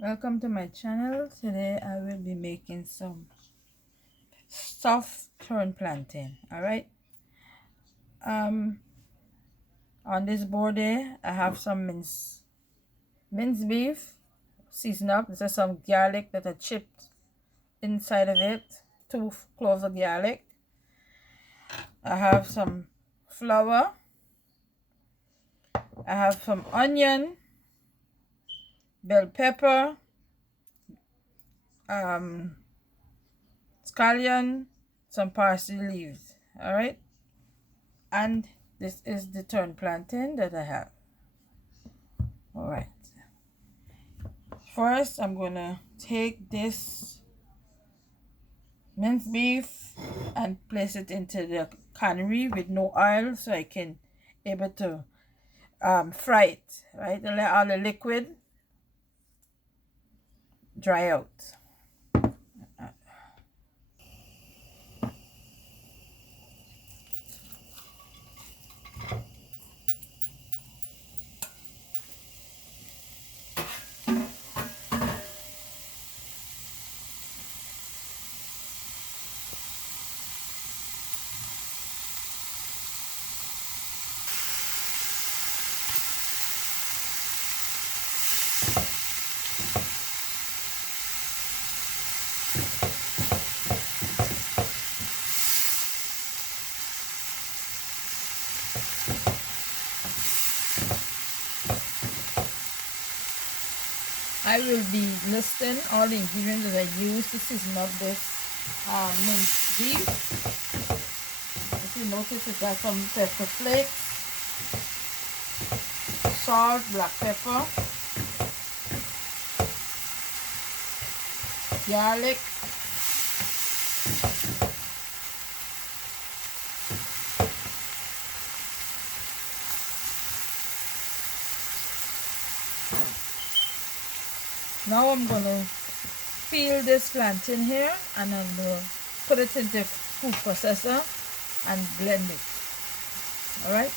Welcome to my channel. Today I will be making some soft turned plantain. All right. Um, on this board here, I have some minced beef, seasoned up. This is some garlic that I chipped inside of it. 2 cloves of garlic. I have some flour. I have some onion, bell pepper, um, scallion, some parsley leaves. All right. And this is the turned plantain that I have. All right. First, I'm gonna take this minced beef and place it into the cannery with no oil, so I can able to fry it, right, and let all the liquid dry out. I will be listing all the ingredients that I use to season up this minced beef. If you notice, it got some pepper flakes, salt, black pepper, garlic, now I'm gonna peel this plantain here and I'm gonna put it in the food processor and blend it. All right.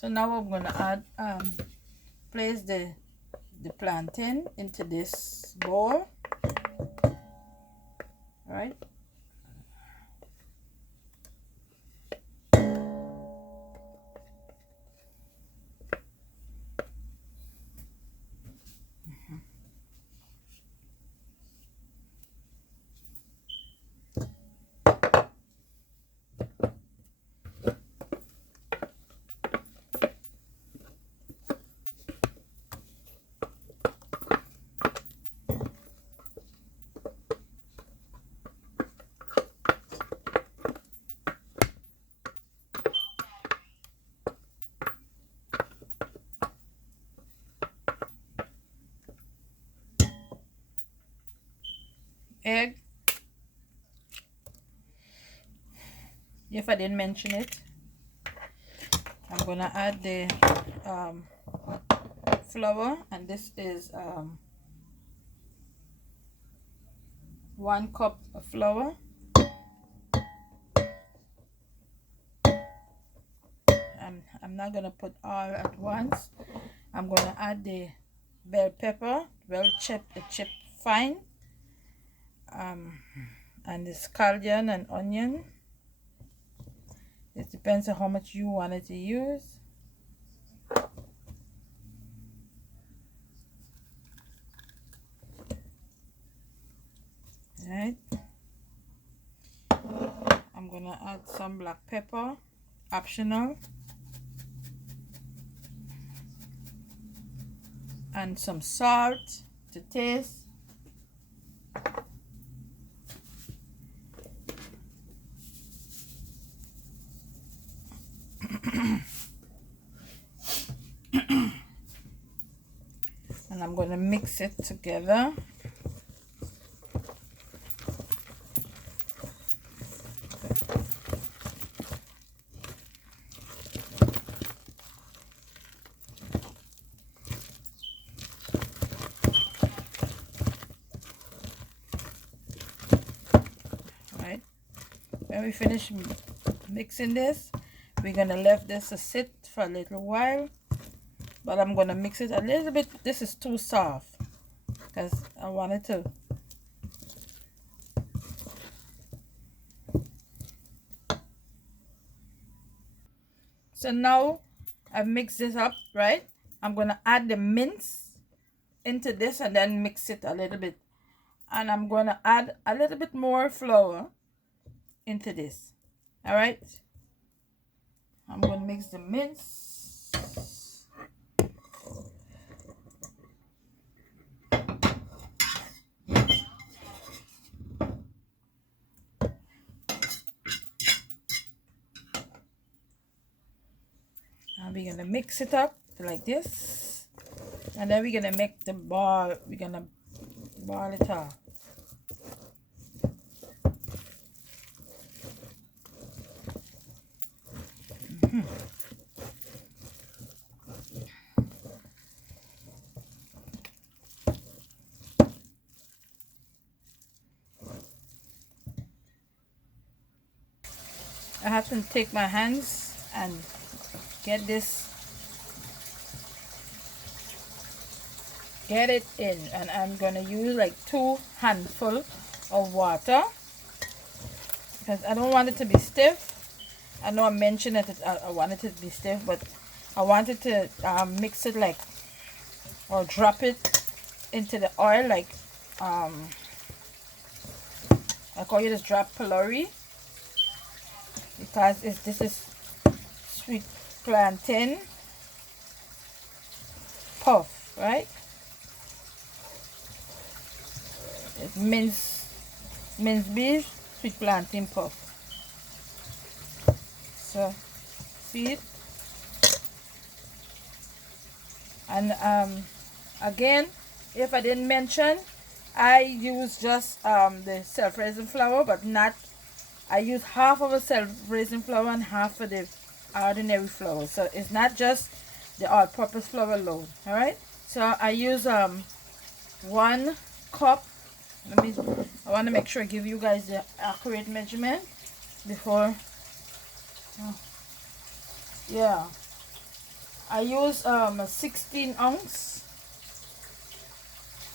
So now I'm gonna add place the plantain into this bowl. All right. egg. If I didn't mention it, I'm gonna add the flour, and this is 1 cup of flour. I'm not gonna put all at once. I'm gonna add the bell pepper, well chipped fine, and the scallion and onion. It depends on how much you wanted to use. Right. I'm gonna add some black pepper, optional, and some salt to taste. And I'm going to mix it together. Right. When we finish mixing this, we're going to let this sit for a little while. But I'm going to mix it a little bit. This is too soft because I want it to. So now I've mixed this up, right? I'm going to add the mince into this and then mix it a little bit. And I'm going to add a little bit more flour into this. All right? I'm going to mix the mince. And we're going to mix it up like this. And then we're going to make the ball. We're going to ball it up. I have to take my hands and get it in, and I'm gonna use like 2 handfuls of water because I don't want it to be stiff. I know I mentioned that I want it to be stiff, but I wanted to mix it like, or drop it into the oil like I call it a drop pillory, because this is sweet plantain puff, right? It's minced beef, sweet plantain puff. So see it, and again, if I didn't mention, I use just the self-raising flour, but not. I use half of a self-raising flour and half of the ordinary flour. So it's not just the all-purpose flour alone. All right. So I use 1 cup. I want to make sure I give you guys the accurate measurement before. Yeah. I use a 16 ounce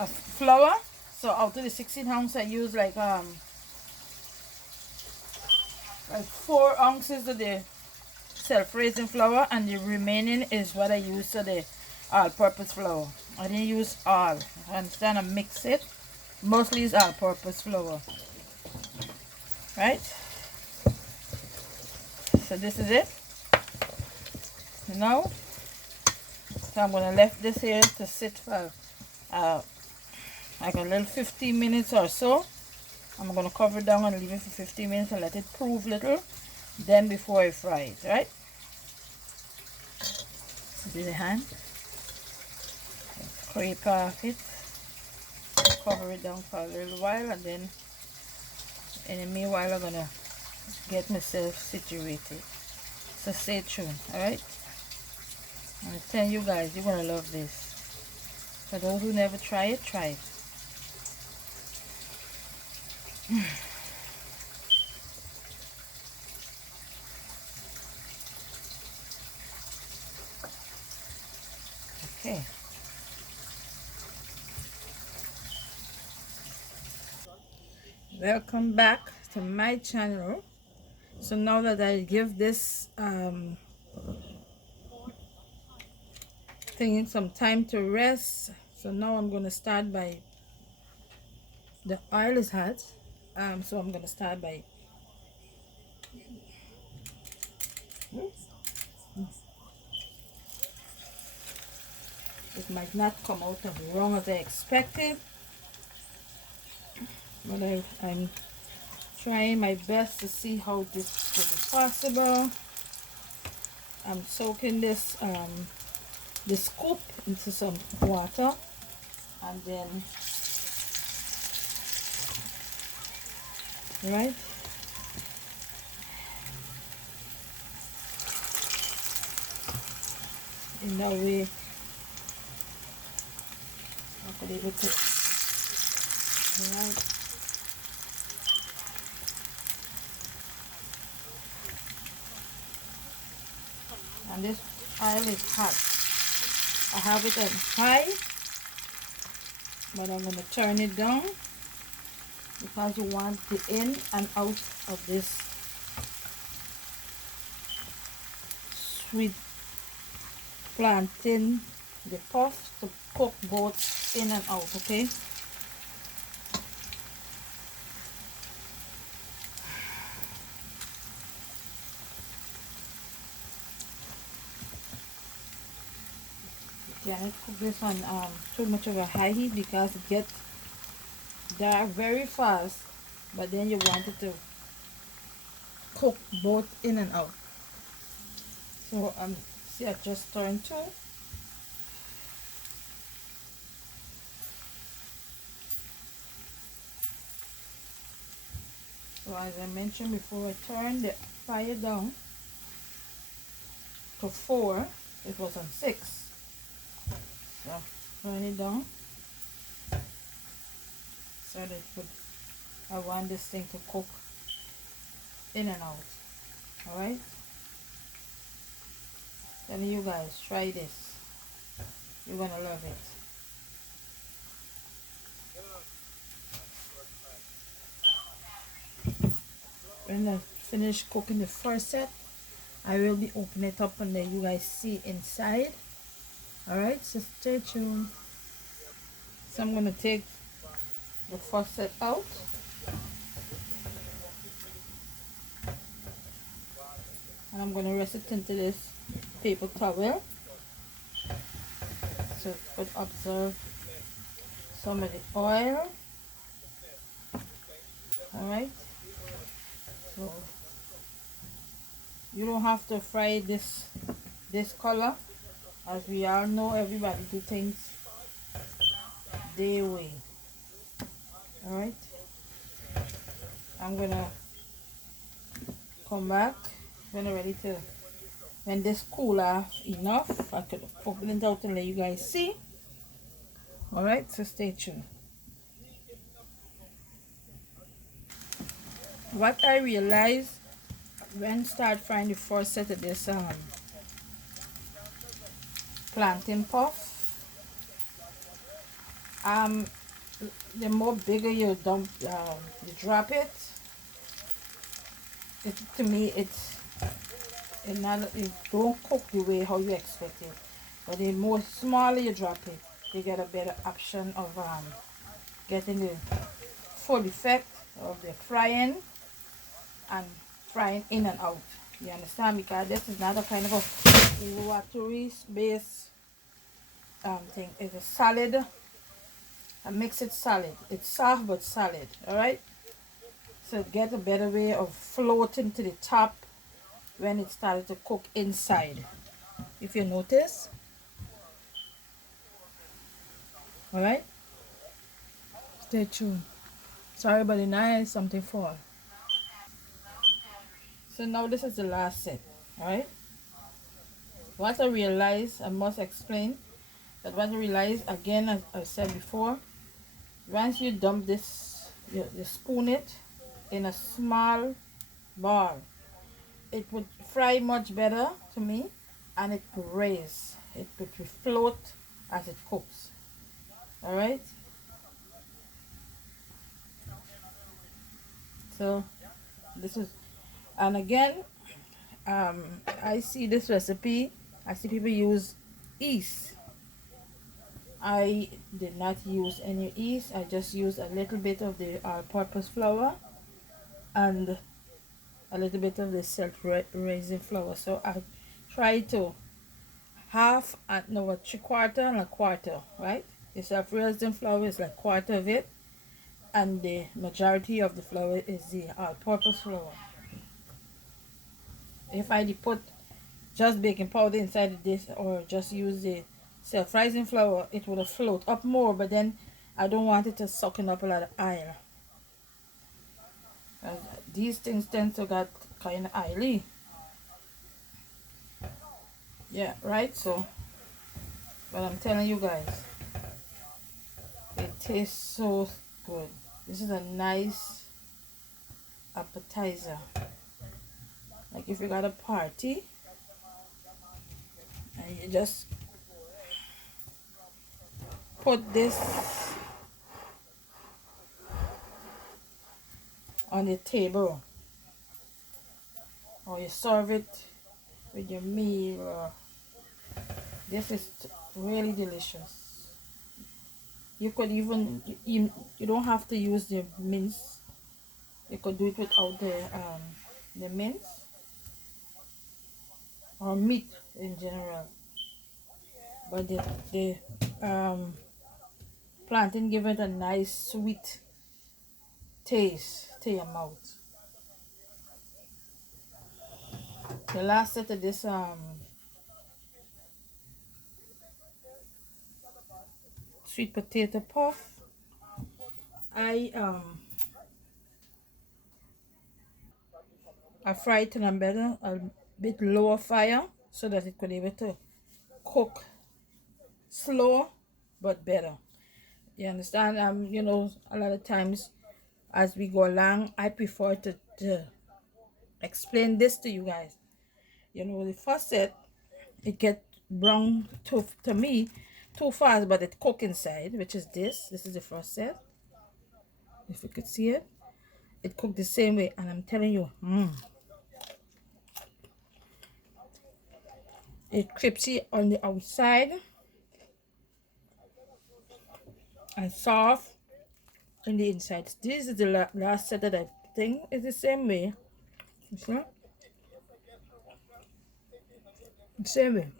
of flour. So out of the 16 ounce, I use like 4 ounces of the self-raising flour, and the remaining is what I use to the all-purpose flour. I didn't use all. I understand, I mix it. Mostly it's all-purpose flour. Right? So this is it. Now, so I'm gonna leave this here to sit for like a little 15 minutes or so. I'm gonna cover it down and leave it for 15 minutes and let it prove little. Then before I fry it, right? See the hand? Scrape off it. Cover it down for a little while and then in the meanwhile I'm gonna get myself situated. So stay tuned, alright? I'm gonna tell you guys, you're gonna love this. For those who never try it, try it. Okay. Welcome back to my channel. So now that I give this thing some time to rest, so now I'm gonna start by, the oil is hot, so I'm gonna start by, it might not come out as wrong as I expected, but I'm trying my best to see how this will be possible. I'm soaking this scoop into some water, and then right, in that way I could able to, right, and this oil is hot. I have it on high, but I'm going to turn it down because you want the in and out of this sweet plantain, the puff, to cook both in and out, okay? You cannot cook this on too much of a high heat because it gets dark very fast, but then you want it to cook both in and out. So see, I just turned two. So as I mentioned before, I turned the fire down to 4. It was on 6. So turn it down so that I want this thing to cook in and out. Alright? Telling you guys, try this. You're gonna love it. When I finish cooking the first set, I will be opening it up and then you guys see inside. Alright, so stay tuned. So I'm gonna take the first set out. And I'm gonna rest it into this paper towel so it could absorb some of the oil. Alright, so you don't have to fry this color. As we all know, everybody do things their way. Alright, I'm gonna come back when I'm ready to, when this cool off enough, I could open it out and let you guys see. Alright, so stay tuned. What I realized when start frying the first set of this plantain puff, the more bigger you you drop it, to me it don't cook the way how you expect it. But the more smaller you drop it, you get a better option of getting the full effect of the frying and frying in and out. You understand? Because this is not a kind of a watery base thing. It's a solid. I mix it solid. It's soft but solid. Alright? So get a better way of floating to the top when it started to cook inside. If you notice. Alright? Stay tuned. Sorry about the noise, something fall. So now this is the last set. Alright. What I realized, I must explain that what I realized again, as I said before, once you dump this, you spoon it in a small bowl, it would fry much better to me, and it could raise, it could float as it cooks. All right, so this is, and again, I see this recipe, I see people use yeast. I did not use any yeast. I just used a little bit of the all-purpose flour and a little bit of the self-raising flour. So I try to half and no, a 3/4 and a quarter, right? The self-raising flour is like quarter of it, and the majority of the flour is the all-purpose flour. If I put just baking powder inside this or just use the self-rising flour, it would have float up more, but then I don't want it to sucking up a lot of oil. These things tend to get kind of oily. Yeah, right? So, but I'm telling you guys, it tastes so good. This is a nice appetizer. Like if you got a party and you just put this on the table, or you serve it with your meal, or this is really delicious. You could even, you don't have to use the mince. You could do it without the mince or meat in general. But the plantain give it a nice sweet taste to your mouth. The last set of this sweet potato puff, I fried it on a bit lower fire so that it could be able to cook slow but better. You understand? You know, a lot of times as we go along, I prefer to explain this to you guys. You know, the first set, it get brown to me too fast, but it cook inside, which is this is the first set. If you could see it, it cooked the same way, and I'm telling you, it crispy on the outside and soft on the inside. This is the last set that I think is the same way. You see? The same way.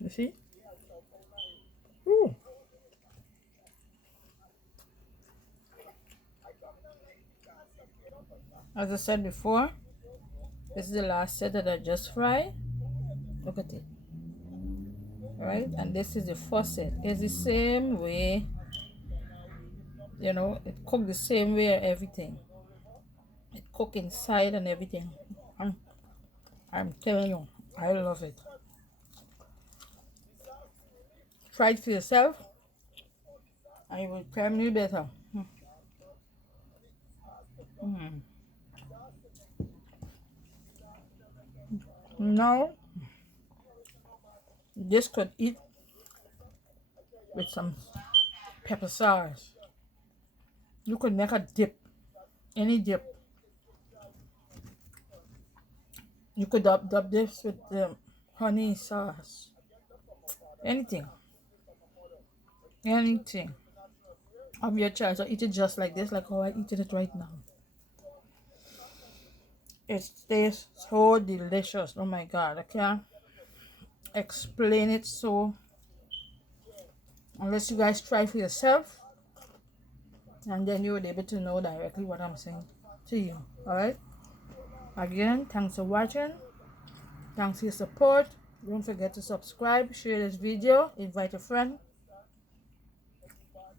You see? Ooh. As I said before, this is the last set that I just fried. Look at it. Alright, and this is the first set. It's the same way. You know, it cooked the same way, everything. It cooked inside and everything. I'm telling you, I love it. Try it for yourself, and you will tell me better. Now, this could eat with some pepper sauce. You could make a dip, any dip. You could dub this with honey sauce. Anything. Anything of your choice. Or eat it just like this, like how I eat it right now. It tastes so delicious. Oh my god, I can't explain it so unless you guys try for yourself, and then you will be able to know directly what I'm saying to you. Alright, again, thanks for watching, thanks for your support. Don't forget to subscribe, share this video, invite a friend.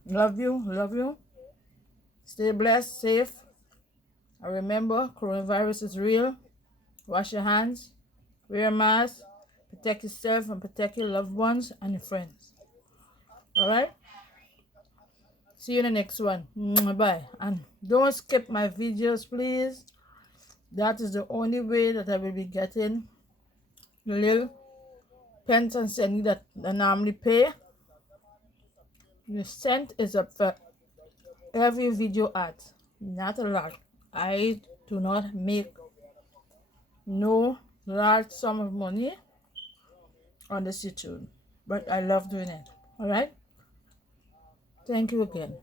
Love you, stay blessed, safe, And remember, coronavirus is real. Wash your hands, wear a mask, protect yourself and protect your loved ones and your friends. Alright? See you in the next one. Bye. And don't skip my videos, please. That is the only way that I will be getting the little pence and cents that I normally pay. The cent is up for every video ad. Not a lot. I do not make no large sum of money on this YouTube, but I love doing it. All right. Thank you again.